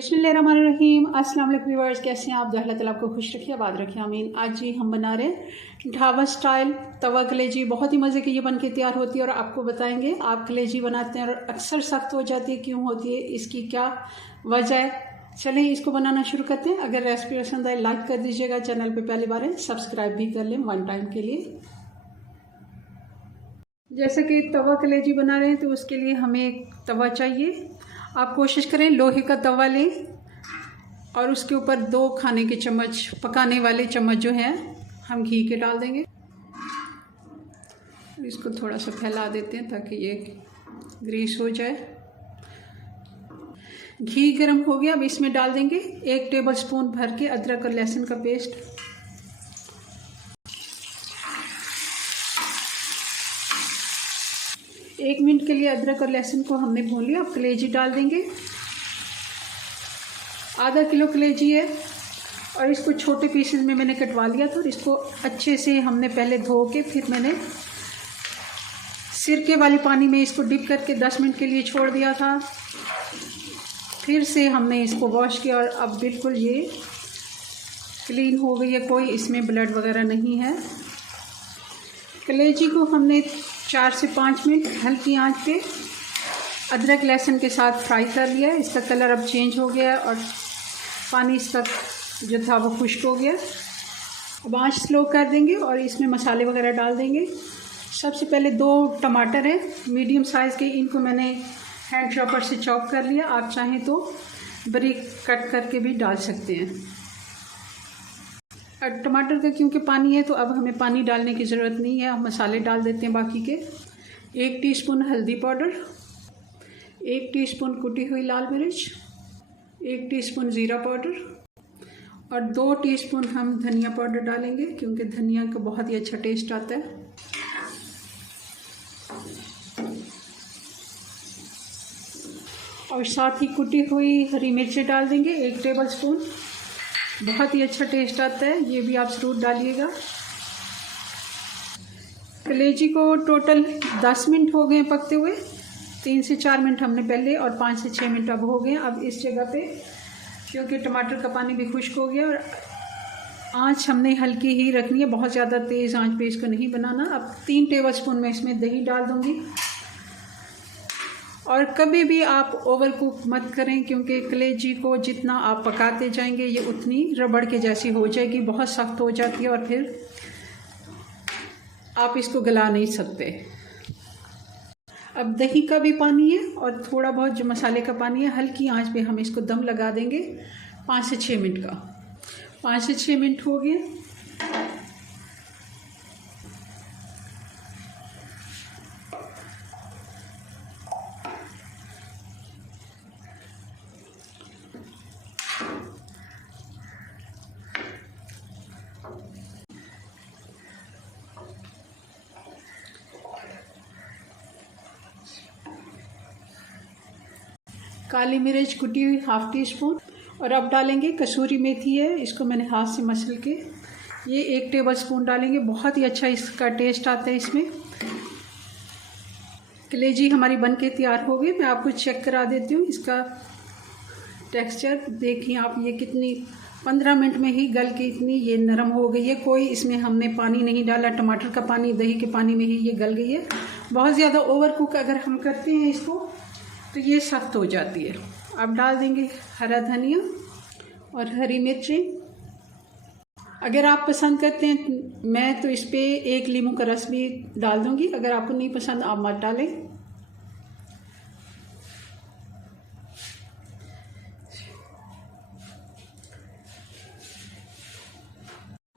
बिस्मिल्लाहिर्रहमानिर्रहीम। अस्सलाम वालेकुम व्यूअर्स, कैसे हैं आप? अल्लाह ताला आपको खुश रखिए, आबाद रखिए, आमीन। आज जी हम बना रहे हैं ढाबा स्टाइल तवा कलेजी। बहुत ही मज़े की ये बन के तैयार होती है और आपको बताएंगे आप कलेजी बनाते हैं और अक्सर सख्त हो जाती है, क्यों होती है, इसकी क्या वजह है। चलिए इसको बनाना शुरू करते हैं। अगर रेसिपी पसंद आए लाइक कर दीजिएगा, चैनल पे पहली बार है सब्सक्राइब भी कर लें वन टाइम के लिए। जैसे कि तवा कलेजी बना रहे हैं तो उसके लिए हमें एक तवा चाहिए। आप कोशिश करें लोहे का तवा लें और उसके ऊपर 2 खाने के चम्मच पकाने वाले चम्मच जो हैं हम घी के डाल देंगे। इसको थोड़ा सा फैला देते हैं ताकि ये ग्रीस हो जाए। घी गर्म हो गया, अब इसमें डाल देंगे 1 टेबलस्पून भर के अदरक और लहसुन का पेस्ट। एक मिनट के लिए अदरक और लहसुन को हमने भून लिया। अब कलेजी डाल देंगे। आधा किलो कलेजी है और इसको छोटे पीसेस में मैंने कटवा लिया था और इसको अच्छे से हमने पहले धो के फिर मैंने सिरके वाले पानी में इसको डिप करके 10 मिनट के लिए छोड़ दिया था। फिर से हमने इसको वॉश किया और अब बिल्कुल ये क्लीन हो गई है, कोई इसमें ब्लड वगैरह नहीं है। कलेजी को हमने 4 से 5 मिनट हल्की आंच पे अदरक लहसुन के साथ फ्राई कर लिया। इसका कलर अब चेंज हो गया और पानी इसका जो था वो खुश्क हो गया। अब आंच स्लो कर देंगे और इसमें मसाले वगैरह डाल देंगे। सबसे पहले 2 टमाटर हैं मीडियम साइज़ के, इनको मैंने हैंड चॉपर से चॉप कर लिया। आप चाहें तो बारीक कट करके भी डाल सकते हैं। और टमाटर का क्योंकि पानी है तो अब हमें पानी डालने की ज़रूरत नहीं है। हम मसाले डाल देते हैं बाकी के। 1 टीस्पून हल्दी पाउडर, 1 टीस्पून कुटी हुई लाल मिर्च, 1 टीस्पून ज़ीरा पाउडर और 2 टीस्पून हम धनिया पाउडर डालेंगे क्योंकि धनिया का बहुत ही अच्छा टेस्ट आता है। और साथ ही कुटी हुई हरी मिर्चें डाल देंगे 1 टेबलस्पून। बहुत ही अच्छा टेस्ट आता है, ये भी आप ज़रूर डालिएगा। कलेजी को टोटल 10 मिनट हो गए पकते हुए। 3 से 4 मिनट हमने पहले और 5 से 6 मिनट अब हो गए। अब इस जगह पे क्योंकि टमाटर का पानी भी खुश्क हो गया और आंच हमने हल्की ही रखनी है, बहुत ज़्यादा तेज़ आंच पे इसको नहीं बनाना। अब 3 टेबलस्पून में इसमें दही डाल दूँगी। और कभी भी आप ओवर कुक मत करें क्योंकि कलेजी को जितना आप पकाते जाएंगे ये उतनी रबड़ के जैसी हो जाएगी, बहुत सख्त हो जाती है और फिर आप इसको गला नहीं सकते। अब दही का भी पानी है और थोड़ा बहुत जो मसाले का पानी है, हल्की आंच पे हम इसको दम लगा देंगे 5 से 6 मिनट का। 5 से 6 मिनट हो गए। काली मिर्च कुटी हुई 1/2 टीस्पून और अब डालेंगे कसूरी मेथी है, इसको मैंने हाथ से मसल के ये 1 टेबलस्पून डालेंगे। बहुत ही अच्छा इसका टेस्ट आता है इसमें। कलेजी हमारी बनके तैयार हो गई। मैं आपको चेक करा देती हूँ इसका टेक्सचर। देखिए आप, ये कितनी 15 मिनट में ही गल के इतनी ये नरम हो गई है। कोई इसमें हमने पानी नहीं डाला, टमाटर का पानी दही के पानी में ही ये गल गई है। बहुत ज़्यादा ओवर कुक अगर हम करते हैं इसको तो ये सख्त हो जाती है। अब डाल देंगे हरा धनिया और हरी मिर्चें। अगर आप पसंद करते हैं मैं तो इस पर 1 नींबू का रस भी डाल दूंगी। अगर आपको नहीं पसंद आप मत डालें।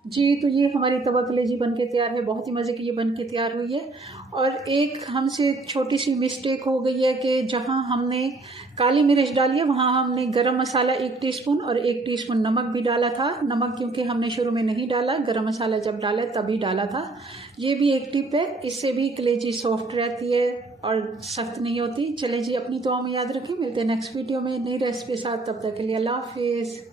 जी तो ये हमारी तवा कलेजी बनके तैयार है। बहुत ही मज़े की ये बनके तैयार हुई है। और एक हमसे छोटी सी मिस्टेक हो गई है कि जहाँ हमने काली मिर्च डाली है वहाँ हमने गरम मसाला 1 टीस्पून और 1 टीस्पून नमक भी डाला था। नमक क्योंकि हमने शुरू में नहीं डाला, गरम मसाला जब डाला तभी डाला था। ये भी एक टिप है, इससे भी कलेजी सॉफ्ट रहती है और सख्त नहीं होती। चले जी, अपनी दुआ में याद रखें। मिलते हैं नेक्स्ट वीडियो में नई रेसिपी के साथ। तब तक के लिए अल्लाह हाफिज़।